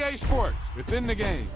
EA Sports, within the game.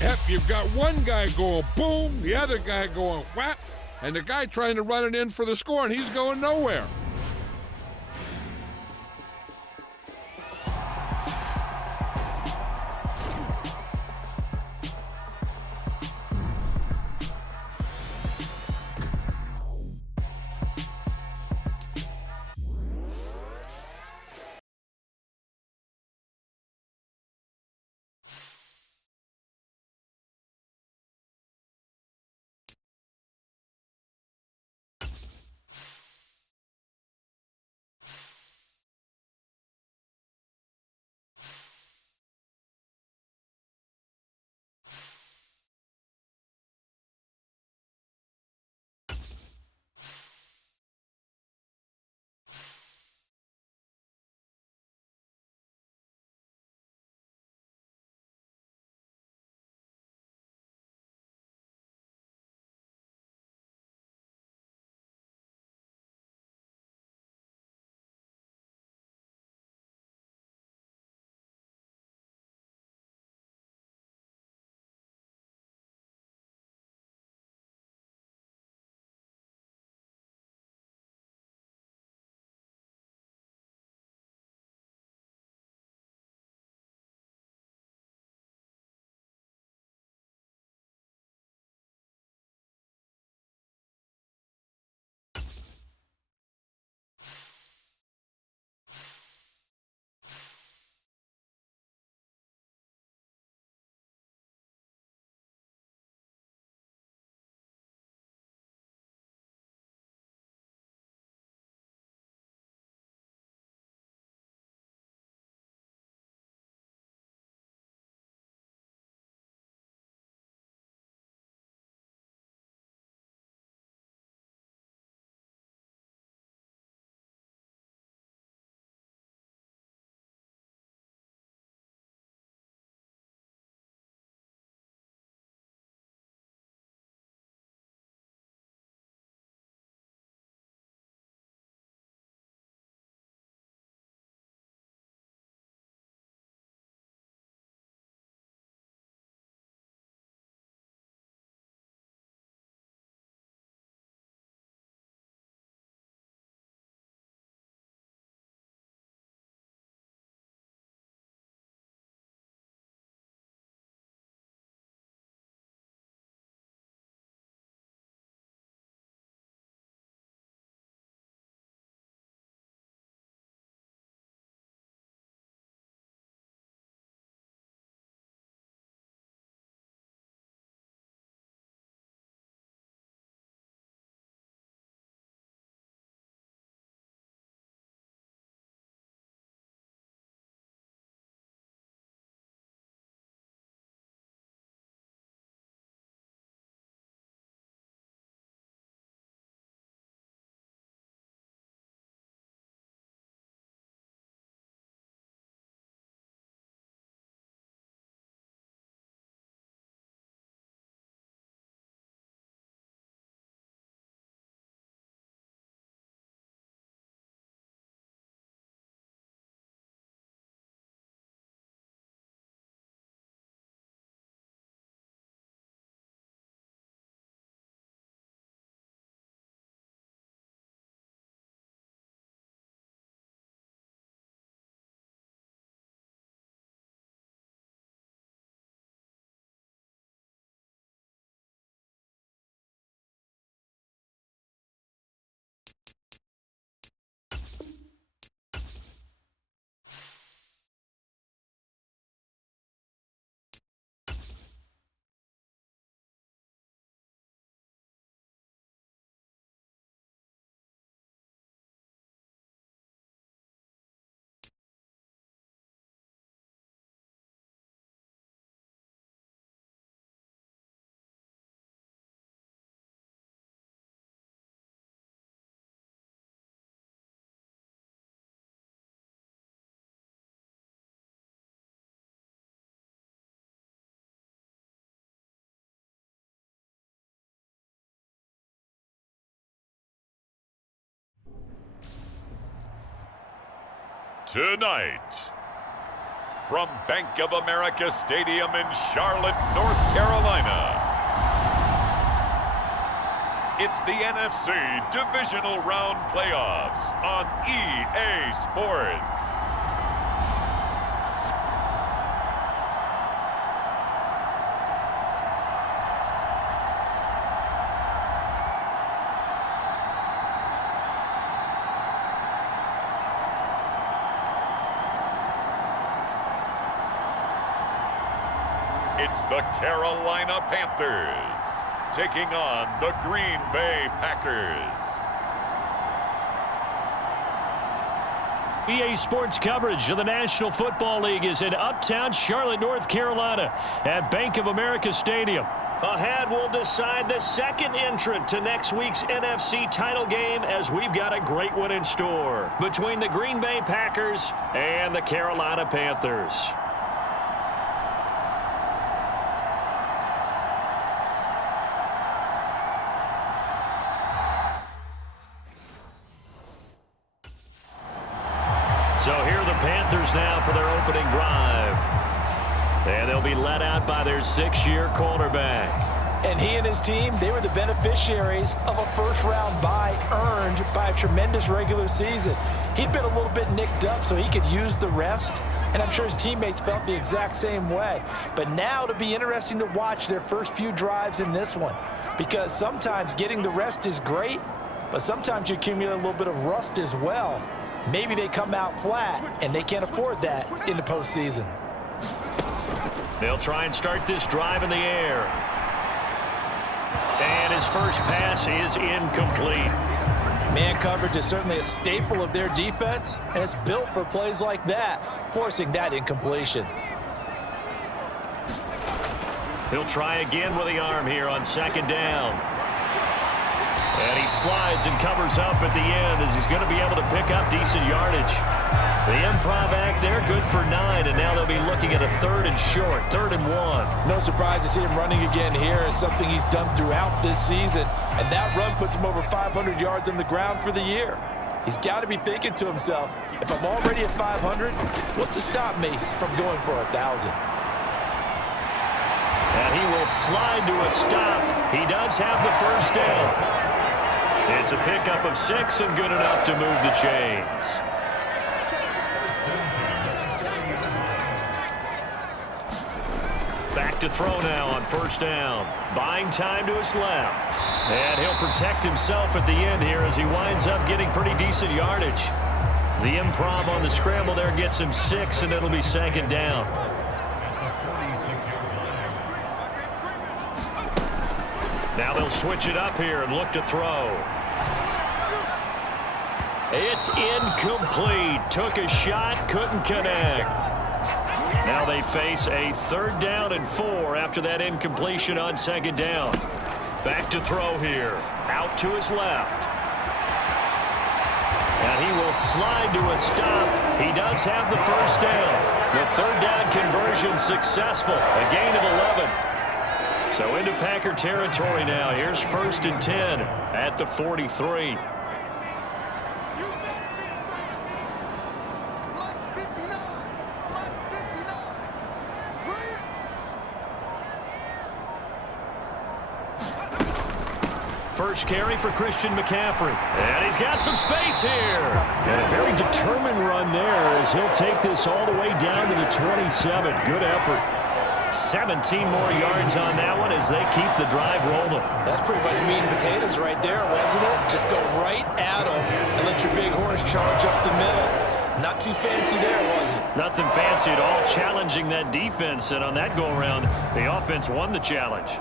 Yep, you've got one guy going boom, the other guy going whap, and the guy trying to run it in for the score, and he's going nowhere. Tonight, from Bank of America Stadium in Charlotte, North Carolina, it's the NFC Divisional Round Playoffs on EA Sports. It's the Carolina Panthers taking on the Green Bay Packers. EA Sports coverage of the National Football League is in uptown Charlotte, North Carolina at Bank of America Stadium. Ahead, we'll decide the second entrant to next week's NFC title game, as we've got a great one in store between the Green Bay Packers and the Carolina Panthers. So here are the Panthers now for their opening drive. And they'll be led out by their 6-year quarterback. And he and his team, they were the beneficiaries of a first-round bye earned by a tremendous regular season. He'd been a little bit nicked up, so he could use the rest. And I'm sure his teammates felt the exact same way. But now it'll be interesting to watch their first few drives in this one. Because sometimes getting the rest is great, but sometimes you accumulate a little bit of rust as well. Maybe they come out flat, and they can't afford that in the postseason. They'll try and start this drive in the air. And his first pass is incomplete. Man coverage is certainly a staple of their defense, and it's built for plays like that, forcing that incompletion. He'll try again with the arm here on second down. And he slides and covers up at the end as he's going to be able to pick up decent yardage. The improv act there, good for 9, and now they'll be looking at a 3rd and short, 3rd and 1. No surprise to see him running again here. It's something he's done throughout this season, and that run puts him over 500 yards on the ground for the year. He's got to be thinking to himself, if I'm already at 500, what's to stop me from going for 1,000? And he will slide to a stop. He does have the first down. It's a pickup of 6 and good enough to move the chains. Back to throw now on first down. Buying time to his left. And he'll protect himself at the end here as he winds up getting pretty decent yardage. The improv on the scramble there gets him 6, and it'll be second down. Now they'll switch it up here and look to throw. It's incomplete. Took a shot, couldn't connect. Now they face a 3rd down and 4 after that incompletion on second down. Back to throw here. Out to his left. And he will slide to a stop. He does have the first down. The 3rd down conversion successful. A gain of 11. So into Packer territory now. Here's 1st and 10 at the 43. First carry for Christian McCaffrey. And he's got some space here. And a very determined run there as he'll take this all the way down to the 27. Good effort. 17 more yards on that one as they keep the drive rolling. That's pretty much meat and potatoes right there, wasn't it? Just go right at them and let your big horse charge up the middle. Not too fancy there, was it? Nothing fancy at all, challenging that defense. And on that go-around, the offense won the challenge.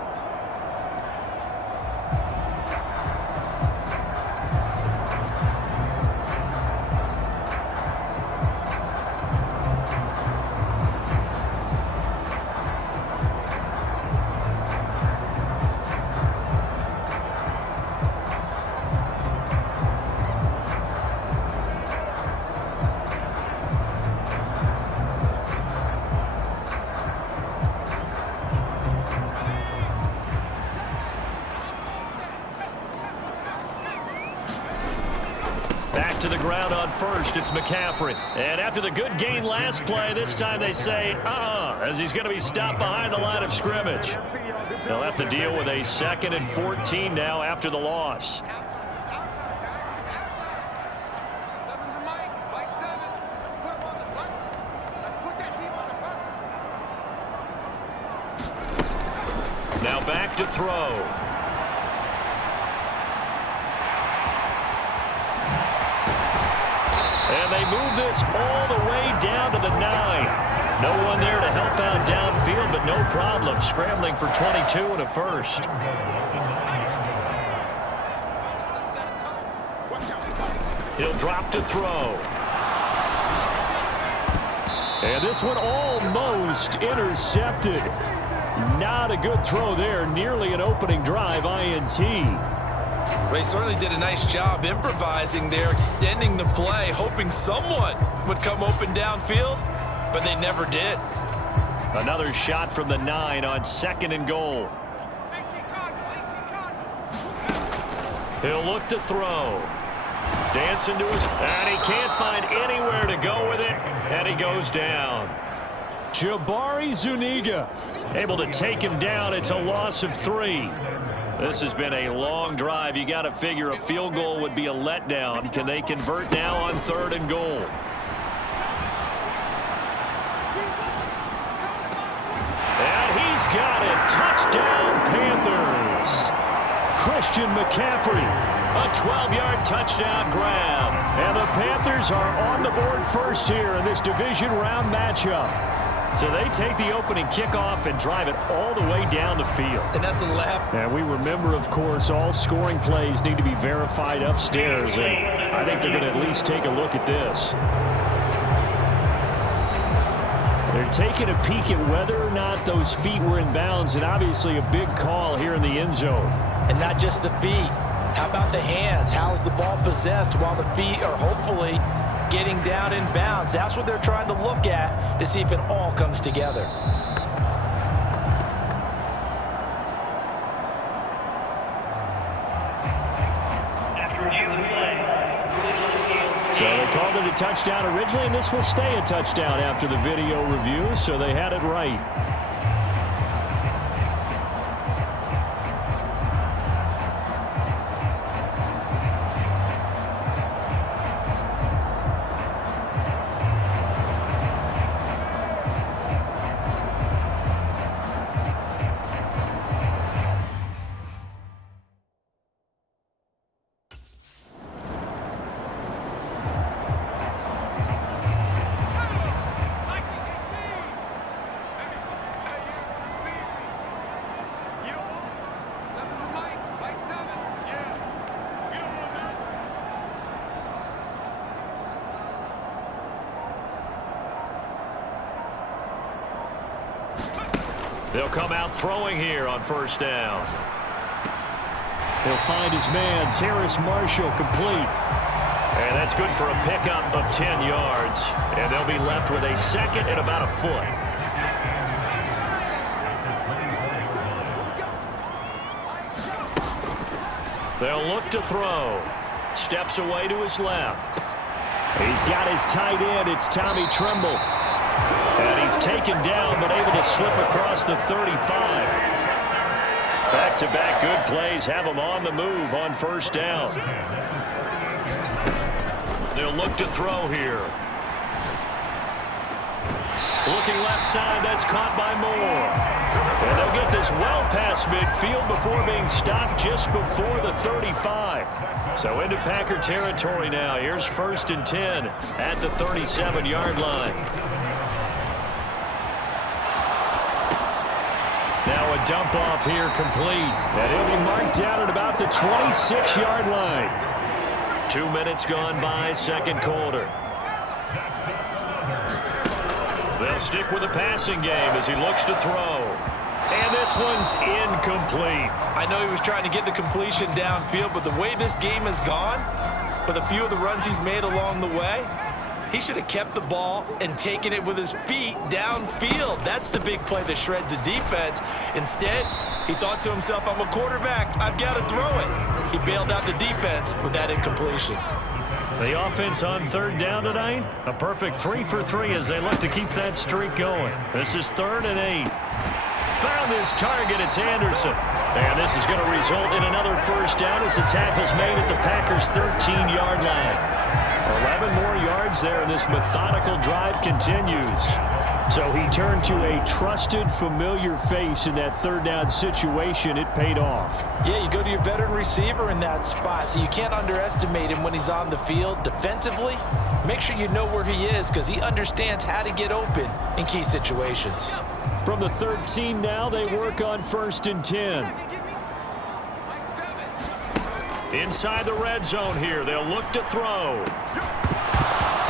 ground on first. It's McCaffrey. And after the good gain last play, this time they say, as he's going to be stopped behind the line of scrimmage. They'll have to deal with a 2nd and 14 now after the loss. Now back to throw. And they move this all the way down to the 9. No one there to help out downfield, but no problem. Scrambling for 22 and a first. He'll drop to throw. And this one almost intercepted. Not a good throw there. Nearly an opening drive INT. They certainly did a nice job improvising there, extending the play, hoping someone would come open downfield, but they never did. Another shot from the 9 on 2nd and goal. He'll look to throw. Dancing to his... And he can't find anywhere to go with it, and he goes down. Jabari Zuniga able to take him down. It's a loss of 3. This has been a long drive. You got to figure a field goal would be a letdown. Can they convert now on 3rd and goal? And he's got it. Touchdown, Panthers. Christian McCaffrey, a 12-yard touchdown grab. And the Panthers are on the board first here in this division round matchup. So they take the opening kickoff and drive it all the way down the field. And that's a lap. And we remember, of course, all scoring plays need to be verified upstairs. And I think they're going to at least take a look at this. They're taking a peek at whether or not those feet were in bounds, and obviously a big call here in the end zone. And not just the feet. How about the hands? How's the ball possessed while the feet are hopefully getting down in bounds? That's what they're trying to look at to see if it all comes together. So they called it a touchdown originally, and this will stay a touchdown after the video review, so they had it right. They'll come out throwing here on 1st down. He'll find his man, Terrace Marshall, complete. And that's good for a pickup of 10 yards. And they'll be left with a 2nd and about a foot. They'll look to throw. Steps away to his left. He's got his tight end. It's Tommy Tremble. And he's taken down, but able to slip across the 35. Back-to-back good plays have him on the move on 1st down. They'll look to throw here. Looking left side, that's caught by Moore. And they'll get this well past midfield before being stopped just before the 35. So into Packer territory now. Here's 1st and 10 at the 37-yard line. Now a dump off here complete. And he'll be marked down at about the 26-yard line. 2 minutes gone by, 2nd quarter. They'll stick with the passing game as he looks to throw. And this one's incomplete. I know he was trying to get the completion downfield, but the way this game has gone, with a few of the runs he's made along the way, he should have kept the ball and taken it with his feet downfield. That's the big play that shreds a defense. Instead, he thought to himself, I'm a quarterback. I've got to throw it. He bailed out the defense with that incompletion. The offense on third down tonight, a perfect 3 for 3 as they look to keep that streak going. This is 3rd and 8. Found his target, it's Anderson. And this is going to result in another first down as the tackle's made at the Packers' 13-yard line. 11 more yards there, and this methodical drive continues. So he turned to a trusted, familiar face in that third down situation. It paid off. Yeah, you go to your veteran receiver in that spot, so you can't underestimate him when he's on the field defensively. Make sure you know where he is because he understands how to get open in key situations. From the 13 now, they work on 1st and 10. Inside the red zone here, they'll look to throw.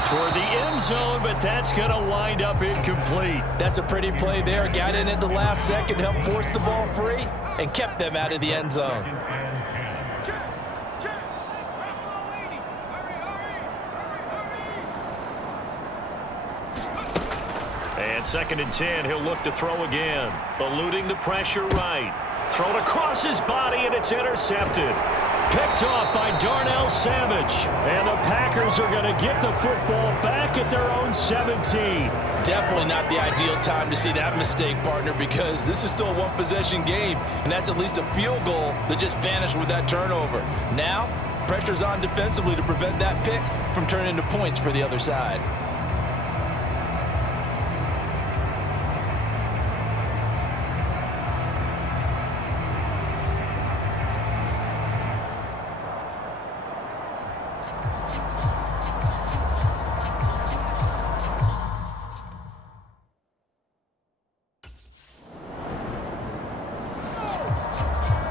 Toward the end zone, but that's going to wind up incomplete. That's a pretty play there. Got in at the last second, helped force the ball free, and kept them out of the end zone. And 2nd and 10, he'll look to throw again. Eluding the pressure right. Thrown across his body, and it's intercepted. Picked off by Darnell Savage. And the Packers are going to get the football back at their own 17. Definitely not the ideal time to see that mistake, partner, because this is still a one-possession game, and that's at least a field goal that just vanished with that turnover. Now, pressure's on defensively to prevent that pick from turning into points for the other side.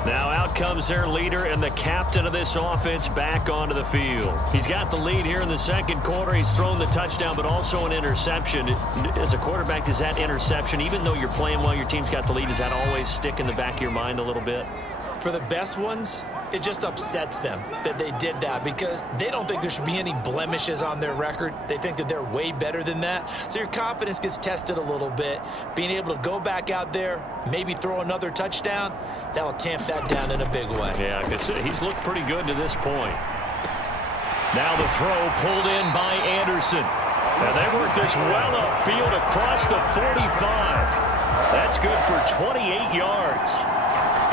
Now out comes their leader and the captain of this offense back onto the field. He's got the lead here in the second quarter. He's thrown the touchdown, but also an interception. As a quarterback, does that interception, even though you're playing well, your team's got the lead, does that always stick in the back of your mind a little bit? For the best ones, it just upsets them that they did that because they don't think there should be any blemishes on their record. They think that they're way better than that. So your confidence gets tested a little bit. Being able to go back out there, maybe throw another touchdown, that'll tamp that down in a big way. Yeah, because he's looked pretty good to this point. Now the throw pulled in by Anderson. And they work this well upfield across the 45. That's good for 28 yards.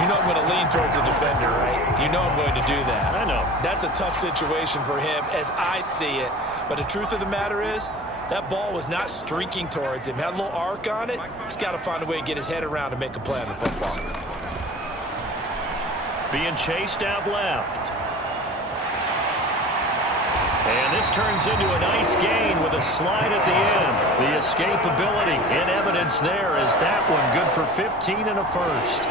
You know I'm going to lean towards the defender, right? You know I'm going to do that. I know. That's a tough situation for him as I see it. But the truth of the matter is, that ball was not streaking towards him. Had a little arc on it. He's got to find a way to get his head around and make a play on the football. Being chased out left. And this turns into a nice gain with a slide at the end. The escapability in evidence there is that one good for 15 and a first.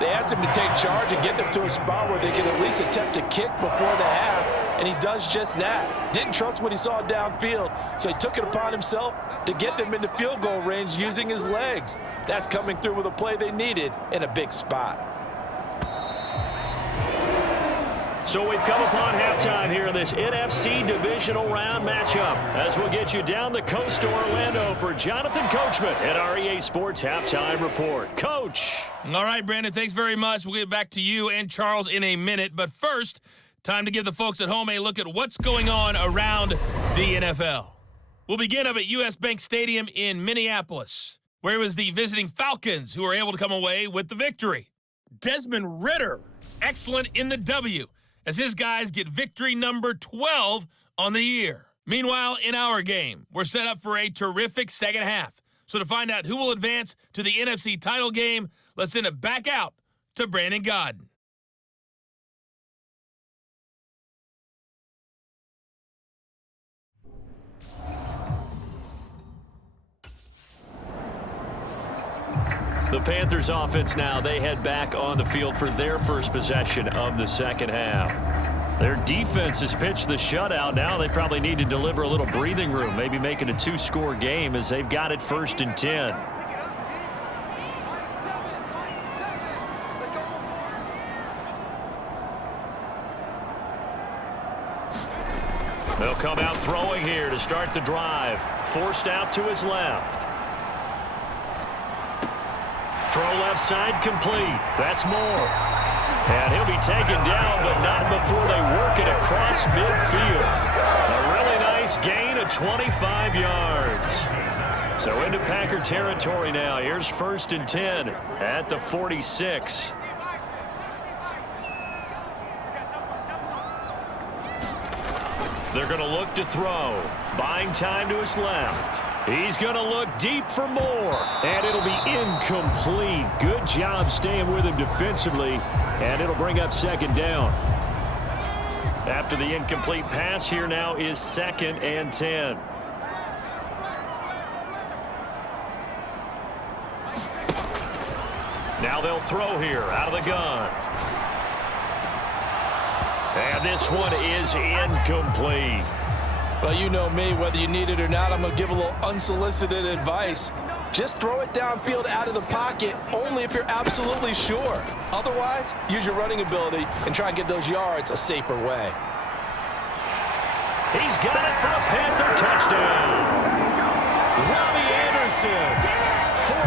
They asked him to take charge and get them to a spot where they could at least attempt a kick before the half, and he does just that. Didn't trust what he saw downfield, so he took it upon himself to get them into field goal range using his legs. That's coming through with a play they needed in a big spot. So we've come upon halftime here in this NFC divisional round matchup as we'll get you down the coast to Orlando for Jonathan Coachman at our EA Sports Halftime Report. Coach. All right, Brandon, thanks very much. We'll get back to you and Charles in a minute. But first, time to give the folks at home a look at what's going on around the NFL. We'll begin up at U.S. Bank Stadium in Minneapolis, where it was the visiting Falcons who were able to come away with the victory. Desmond Ridder, excellent in the W, as his guys get victory number 12 on the year. Meanwhile, in our game, we're set up for a terrific second half. So to find out who will advance to the NFC title game, let's send it back out to Brandon Godden. The Panthers offense now, they head back on the field for their first possession of the second half. Their defense has pitched the shutout. Now they probably need to deliver a little breathing room, maybe make it a two-score game as they've got it 1st and 10. They'll come out throwing here to start the drive. Forced out to his left. Throw left side complete. That's Moore. And he'll be taken down, but not before they work it across midfield. A really nice gain of 25 yards. So into Packer territory now. Here's 1st and 10 at the 46. They're going to look to throw. Buying time to his left. He's going to look deep for more. And it'll be incomplete. Good job staying with him defensively. And it'll bring up 2nd down. After the incomplete pass, here now is 2nd and 10. Now they'll throw here out of the gun. And this one is incomplete. Well, you know me, whether you need it or not, I'm going to give a little unsolicited advice. Just throw it downfield out of the pocket, only if you're absolutely sure. Otherwise, use your running ability and try and get those yards a safer way. He's got it for a Panther touchdown. Robbie Anderson,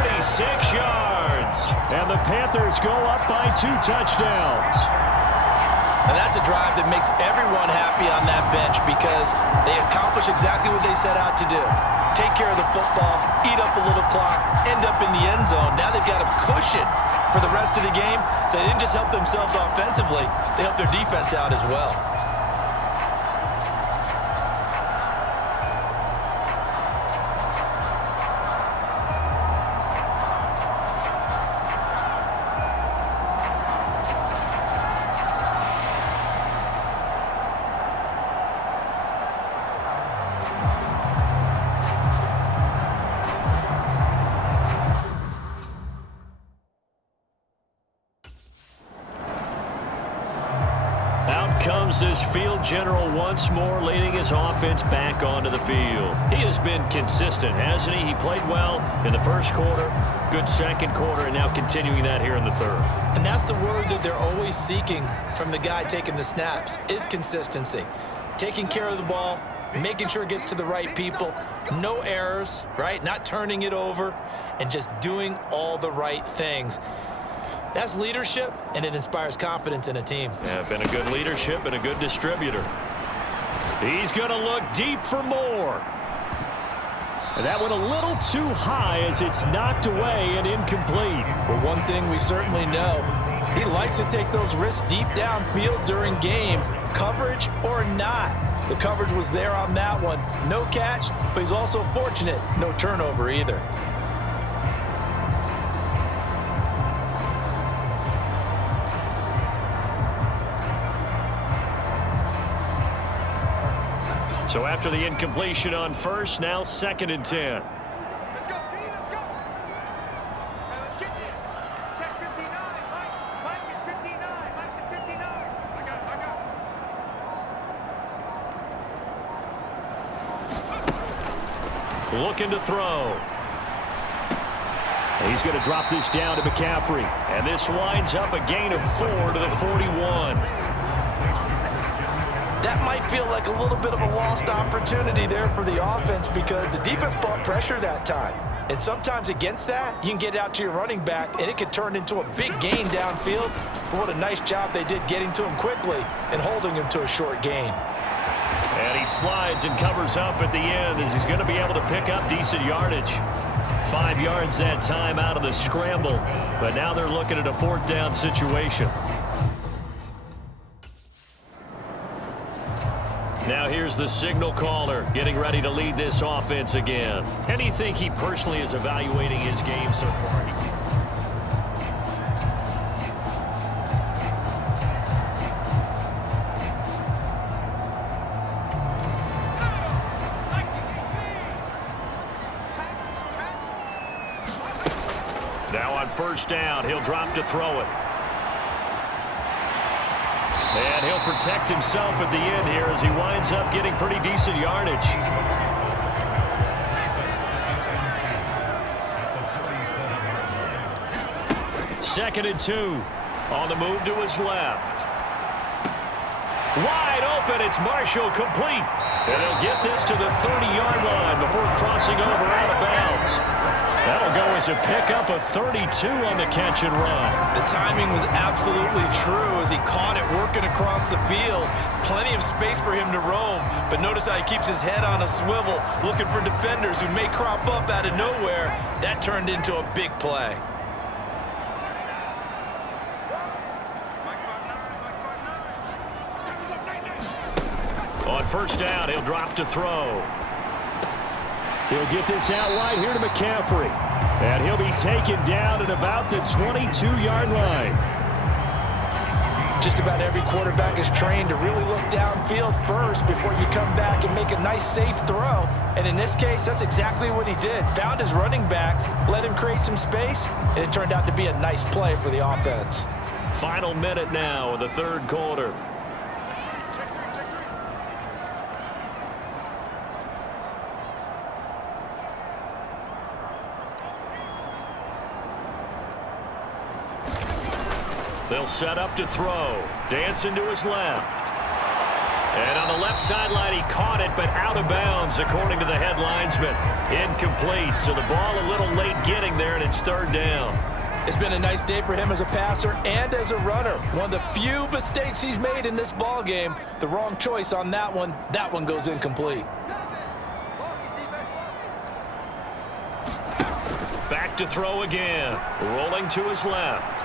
46 yards. And the Panthers go up by 2 touchdowns. And that's a drive that makes everyone happy on that bench because they accomplish exactly what they set out to do. Take care of the football, eat up a little clock, end up in the end zone. Now they've got a cushion for the rest of the game. So they didn't just help themselves offensively, they helped their defense out as well. Comes this field general once more, leading his offense back onto the field. He has been consistent, hasn't he? He played well in the 1st quarter, good 2nd quarter, and now continuing that here in the 3rd. And that's the word that they're always seeking from the guy taking the snaps, is consistency. Taking care of the ball, making sure it gets to the right people, no errors, right? Not turning it over, and just doing all the right things. That's leadership, and it inspires confidence in a team. Yeah, been a good leadership and a good distributor. He's going to look deep for more. And that one a little too high as it's knocked away and incomplete. Well, one thing we certainly know, he likes to take those risks deep downfield during games, coverage or not. The coverage was there on that one. No catch, but he's also fortunate. No turnover either. So after the incompletion on 1st, now 2nd and 10. Let's go, P, let's go. Let's get there. Check 59. Mike is 59. Mike is 59. I got it. Looking to throw. He's going to drop this down to McCaffrey. And this winds up a gain of 4 to the 41. That might feel like a little bit of a lost opportunity there for the offense because the defense brought pressure that time. And sometimes against that, you can get out to your running back, and it could turn into a big gain downfield. But what a nice job they did getting to him quickly and holding him to a short gain. And he slides and covers up at the end as he's going to be able to pick up decent yardage. 5 yards that time out of the scramble. But now they're looking at a 4th down situation. Now here's the signal caller getting ready to lead this offense again. How do you think he personally is evaluating his game so far? Now on 1st down, he'll drop to throw it. And he'll protect himself at the end here as he winds up getting pretty decent yardage. Second and 2. On the move to his left. Wide open. It's Marshall complete. And he'll get this to the 30-yard line before crossing over out of bounds. That'll go as to pick up a 32 on the catch and run. The timing was absolutely true as he caught it working across the field. Plenty of space for him to roam, but notice how he keeps his head on a swivel, looking for defenders who may crop up out of nowhere. That turned into a big play. On first down, he'll drop to throw. He'll get this out wide here to McCaffrey. And he'll be taken down at about the 22-yard line. Just about every quarterback is trained to really look downfield first before you come back and make a nice, safe throw. And in this case, that's exactly what he did. Found his running back, let him create some space, and it turned out to be a nice play for the offense. Final minute now of the third quarter. They'll set up to throw. Dancing to his left. And on the left sideline, he caught it, but out of bounds, according to the head linesman. Incomplete, so the ball a little late getting there, and it's third down. It's been a nice day for him as a passer and as a runner. One of the few mistakes he's made in this ball game. The wrong choice on that one. That one goes incomplete. Back to throw again. Rolling to his left.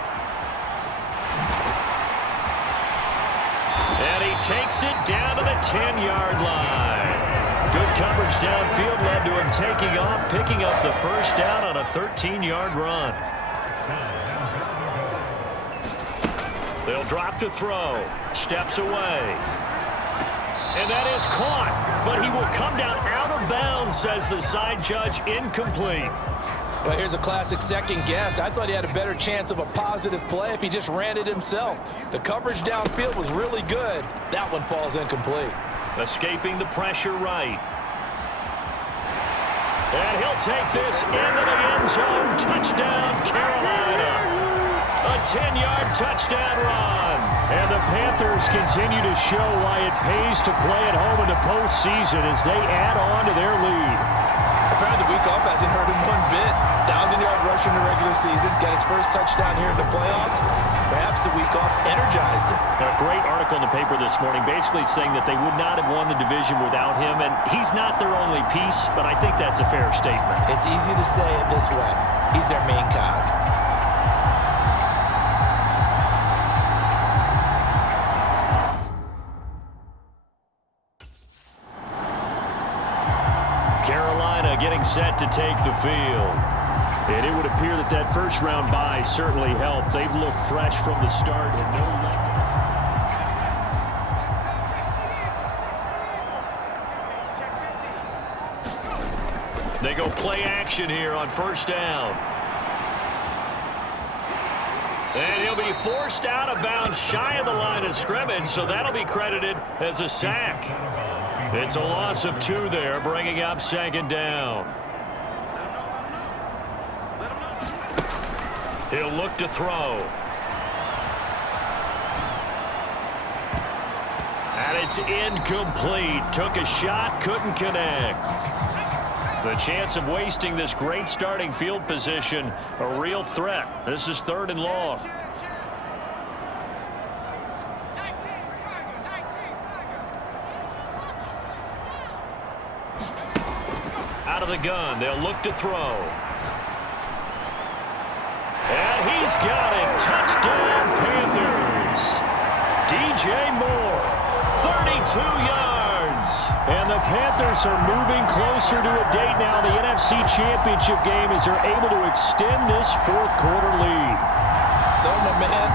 And he takes it down to the 10-yard line. Good coverage downfield led to him taking off, picking up the first down on a 13-yard run. They'll drop to throw. Steps away. And that is caught. But he will come down out of bounds, says the side judge. Incomplete. Well, here's a classic second guess. I thought he had a better chance of a positive play if he just ran it himself. The coverage downfield was really good. That one falls incomplete. Escaping the pressure right. And he'll take this into the end zone. Touchdown, Carolina. A 10-yard touchdown run. And the Panthers continue to show why it pays to play at home in the postseason as they add on to their lead. Apparently the week off hasn't hurt him one bit. 1,000-yard rush in the regular season. Got his first touchdown here in the playoffs. Perhaps the week off energized him. A great article in the paper this morning basically saying that they would not have won the division without him. And he's not their only piece, but I think that's a fair statement. It's easy to say it this way. He's their main cog. Carolina getting set to take the field. And it would appear that that first-round bye certainly helped. They've looked fresh from the start and no luck. They go play action here on first down. And he'll be forced out of bounds shy of the line of scrimmage, so that'll be credited as a sack. It's a loss of 2 there, bringing up second down. He'll look to throw. And it's incomplete. Took a shot, couldn't connect. The chance of wasting this great starting field position, a real threat. This is third and long. Out of the gun, they'll look to throw. And he's got it. Touchdown, Panthers. DJ Moore, 32 yards. And the Panthers are moving closer to a date now. The NFC Championship game as they're able to extend this fourth quarter lead. So, my man,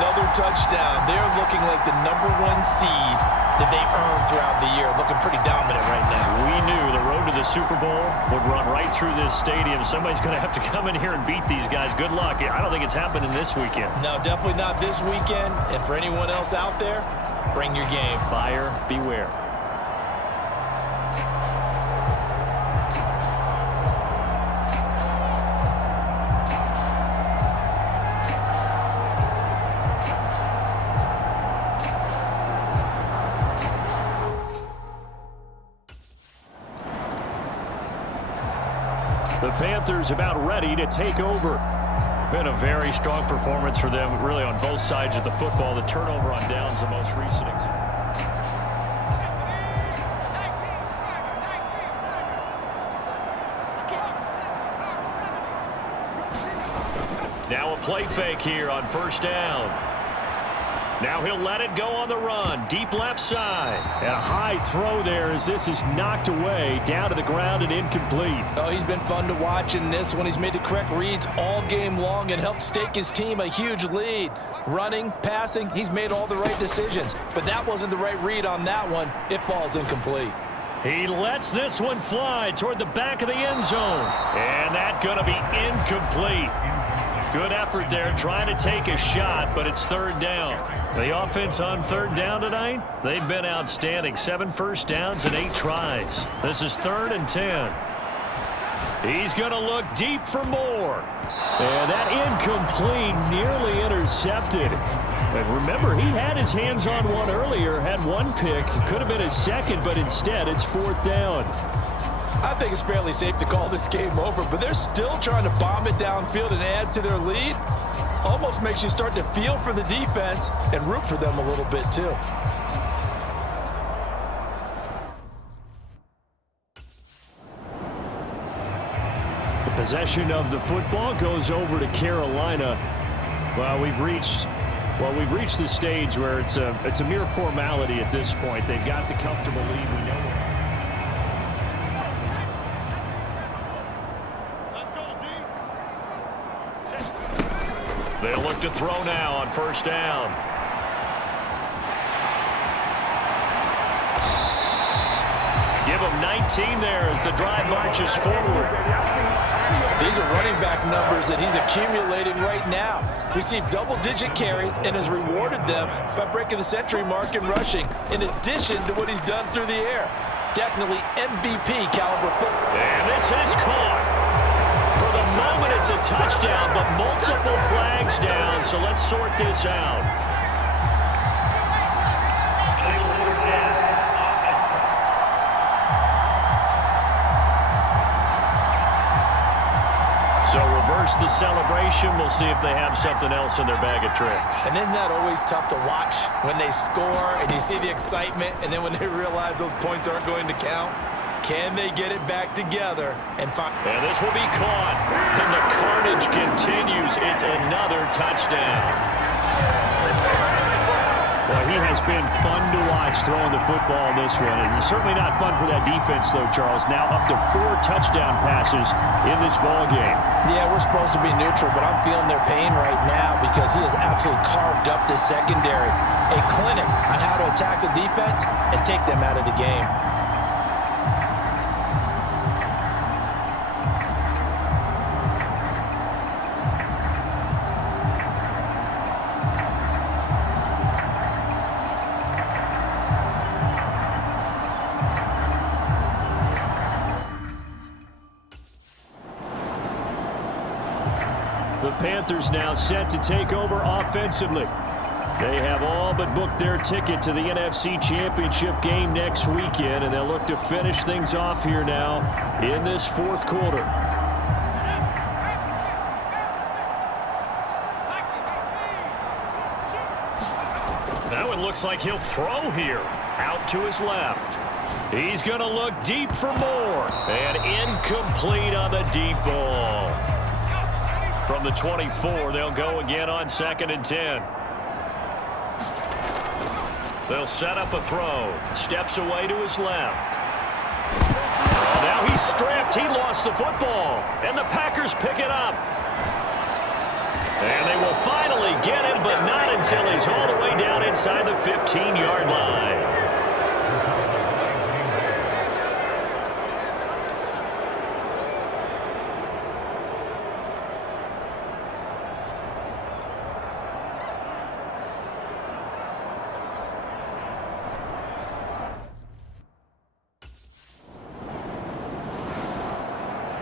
another touchdown. They're looking like the #1 seed that they earned throughout the year. Looking pretty dominant right now. We knew the road to the Super Bowl would run right through this stadium. Somebody's going to have to come in here and beat these guys. Good luck. I don't think it's happening this weekend. No, definitely not this weekend. And for anyone else out there, bring your game. Buyer beware. The Panthers about ready to take over. Been a very strong performance for them, really, on both sides of the football. The turnover on downs, the most recent example. Now a play fake here on first down. Now he'll let it go on the run. Deep left side. And a high throw there as this is knocked away, down to the ground and incomplete. Oh, he's been fun to watch in this one. He's made the correct reads all game long and helped stake his team a huge lead. Running, passing, he's made all the right decisions. But that wasn't the right read on that one. It falls incomplete. He lets this one fly toward the back of the end zone. And that's going to be incomplete. Good effort there trying to take a shot, but it's third down. The offense on third down tonight, they've been outstanding. 7 first downs and 8 tries. This is 3rd and 10. He's going to look deep for more. And that incomplete, nearly intercepted. And remember, he had his hands on one earlier, had one pick. Could have been his second, but instead it's 4th down. I think it's fairly safe to call this game over, but they're still trying to bomb it downfield and add to their lead. Almost makes you start to feel for the defense and root for them a little bit too. The possession of the football goes over to Carolina. Well, we've reached the stage where it's a mere formality at this point. They've got the comfortable lead. We know it. They'll look to throw now on first down. Give him 19 there as the drive marches forward. These are running back numbers that he's accumulating right now. Received double-digit carries and has rewarded them by breaking the century mark in rushing, in addition to what he's done through the air. Definitely MVP caliber football. And this is caught. For the moment, it's a touchdown, but multiple flags down, so let's sort this out. So reverse the celebration. We'll see if they have something else in their bag of tricks. And isn't that always tough to watch when they score and you see the excitement, and then when they realize those points aren't going to count? Can they get it back together and find? And this will be caught. And the carnage continues. It's another touchdown. Well, he has been fun to watch throwing the football in this one. It's certainly not fun for that defense, though, Charles. Now up to 4 touchdown passes in this ball game. Yeah, we're supposed to be neutral, but I'm feeling their pain right now because he has absolutely carved up this secondary. A clinic on how to attack the defense and take them out of the game. The Panthers now set to take over offensively. They have all but booked their ticket to the NFC Championship game next weekend, and they'll look to finish things off here now in this 4th quarter. Now it looks like he'll throw here. Out to his left. He's going to look deep for more. And incomplete on the deep ball. From the 24, they'll go again on 2nd and 10. They'll set up a throw. Steps away to his left. Oh, now he's stripped. He lost the football. And the Packers pick it up. And they will finally get him, but not until he's all the way down inside the 15-yard line.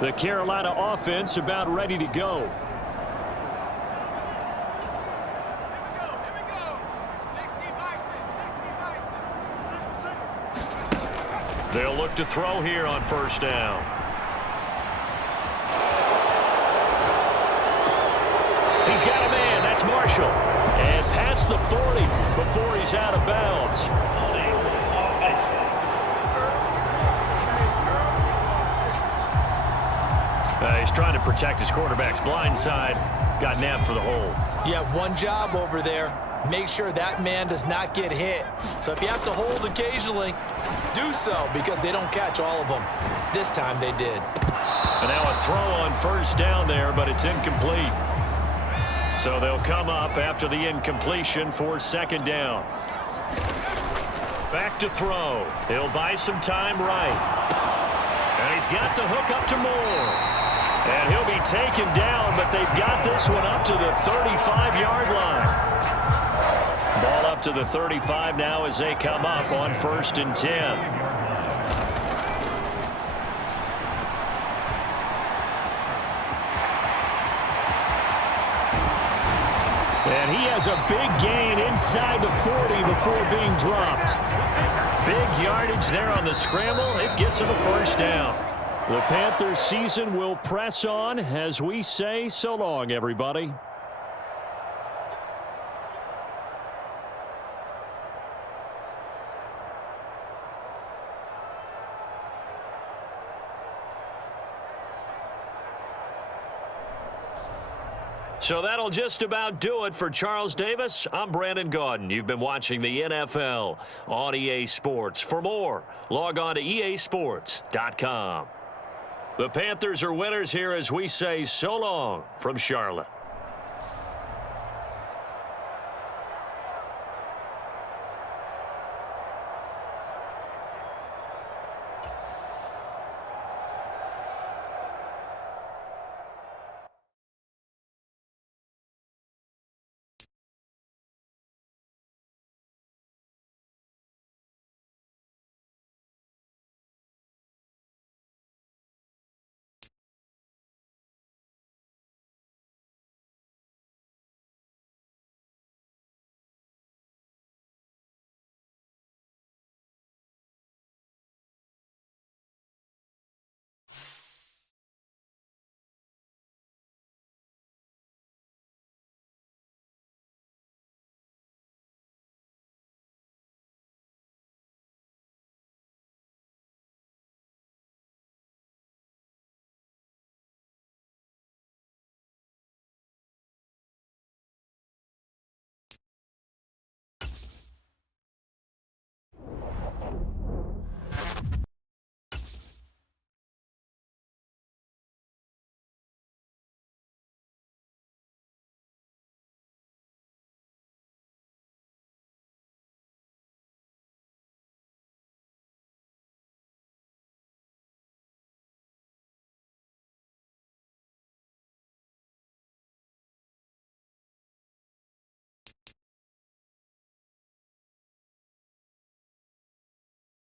The Carolina offense about ready to go. They'll look to throw here on first down. It's Marshall. And past the 40 before he's out of bounds. He's trying to protect his quarterback's blind side. Got nabbed for the hold. You have one job over there. Make sure that man does not get hit. So if you have to hold occasionally, do so, because they don't catch all of them. This time they did. And now a throw on first down there, but it's incomplete. So they'll come up after the incompletion for second down. Back to throw. He'll buy some time right. And he's got the hook up to Moore. And he'll be taken down, but they've got this one up to the 35-yard line. Ball up to the 35 now as they come up on 1st and 10. And he has a big gain inside the 40 before being dropped. Big yardage there on the scramble. It gets him a first down. The Panthers season will press on as we say so long, everybody. So that'll just about do it for Charles Davis. I'm Brandon Gaudin. You've been watching the NFL on EA Sports. For more, log on to easports.com. The Panthers are winners here as we say so long from Charlotte.